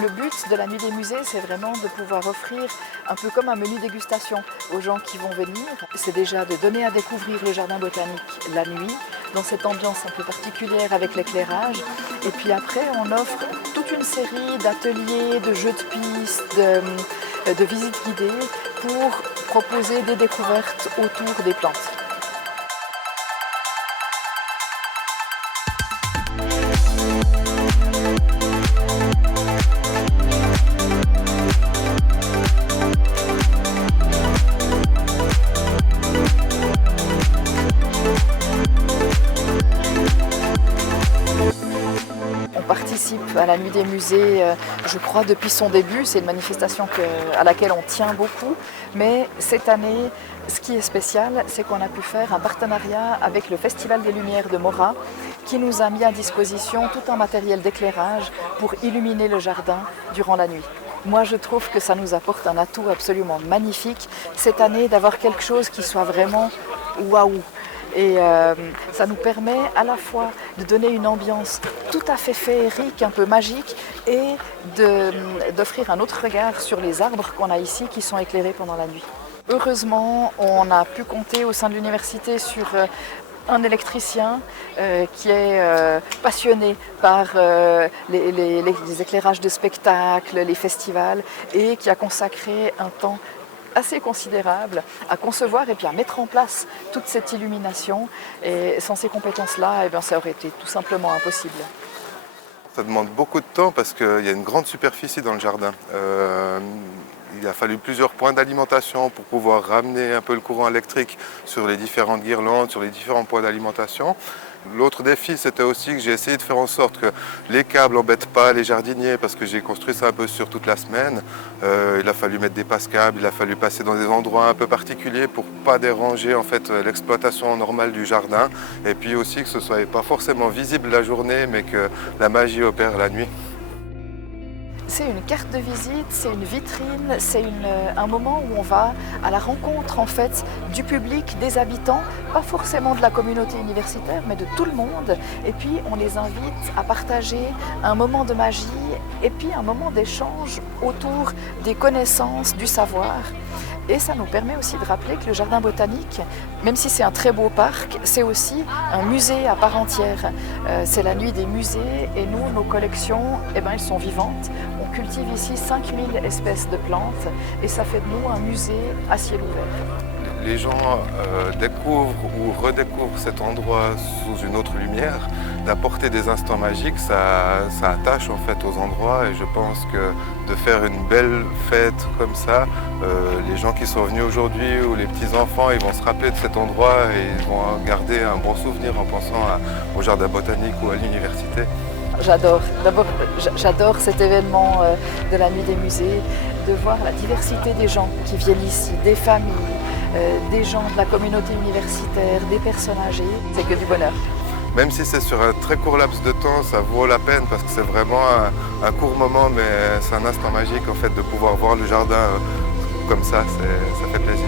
Le but de la nuit des musées, c'est vraiment de pouvoir offrir un peu comme un menu dégustation aux gens qui vont venir. C'est déjà de donner à découvrir le jardin botanique la nuit, dans cette ambiance un peu particulière avec l'éclairage. Et puis après, on offre toute une série d'ateliers, de jeux de pistes, de visites guidées pour proposer des découvertes autour des plantes. On participe à la Nuit des musées, je crois, depuis son début. C'est une manifestation à laquelle on tient beaucoup. Mais cette année, ce qui est spécial, c'est qu'on a pu faire un partenariat avec le Festival des Lumières de Morat, qui nous a mis à disposition tout un matériel d'éclairage pour illuminer le jardin durant la nuit. Moi, je trouve que ça nous apporte un atout absolument magnifique cette année d'avoir quelque chose qui soit vraiment waouh. Et ça nous permet à la fois de donner une ambiance tout à fait féerique, un peu magique, et d'offrir un autre regard sur les arbres qu'on a ici qui sont éclairés pendant la nuit. Heureusement, on a pu compter au sein de l'université sur un électricien qui est passionné par les éclairages de spectacles, les festivals, et qui a consacré un temps assez considérable à concevoir et puis à mettre en place toute cette illumination. Et sans ces compétences-là, ça aurait été tout simplement impossible. Ça demande beaucoup de temps parce qu'il y a une grande superficie dans le jardin. Il a fallu plusieurs points d'alimentation pour pouvoir ramener un peu le courant électrique sur les différentes guirlandes, sur les différents points d'alimentation. L'autre défi, c'était aussi que j'ai essayé de faire en sorte que les câbles n'embêtent pas les jardiniers parce que j'ai construit ça un peu sur toute la semaine. Il a fallu mettre des passe-câbles, il a fallu passer dans des endroits un peu particuliers pour ne pas déranger en fait, l'exploitation normale du jardin. Et puis aussi que ce ne soit pas forcément visible la journée, mais que la magie opère la nuit. C'est une carte de visite, c'est une vitrine, c'est un moment où on va à la rencontre en fait du public, des habitants, pas forcément de la communauté universitaire, mais de tout le monde. Et puis on les invite à partager un moment de magie et puis un moment d'échange autour des connaissances, du savoir. Et ça nous permet aussi de rappeler que le jardin botanique, même si c'est un très beau parc, c'est aussi un musée à part entière. C'est la nuit des musées et nous, nos collections, elles sont vivantes. On cultive ici 5000 espèces de plantes et ça fait de nous un musée à ciel ouvert. Les gens découvrent ou redécouvrent cet endroit sous une autre lumière. D'apporter des instants magiques, ça attache en fait aux endroits et je pense que de faire une belle fête comme ça, les gens qui sont venus aujourd'hui ou les petits-enfants, ils vont se rappeler de cet endroit et ils vont garder un bon souvenir en pensant au jardin botanique ou à l'université. J'adore cet événement de la nuit des musées, de voir la diversité des gens qui viennent ici, des familles, des gens de la communauté universitaire, des personnes âgées, c'est que du bonheur. Même si c'est sur un très court laps de temps, ça vaut la peine parce que c'est vraiment un court moment, mais c'est un instant magique en fait de pouvoir voir le jardin comme ça fait plaisir.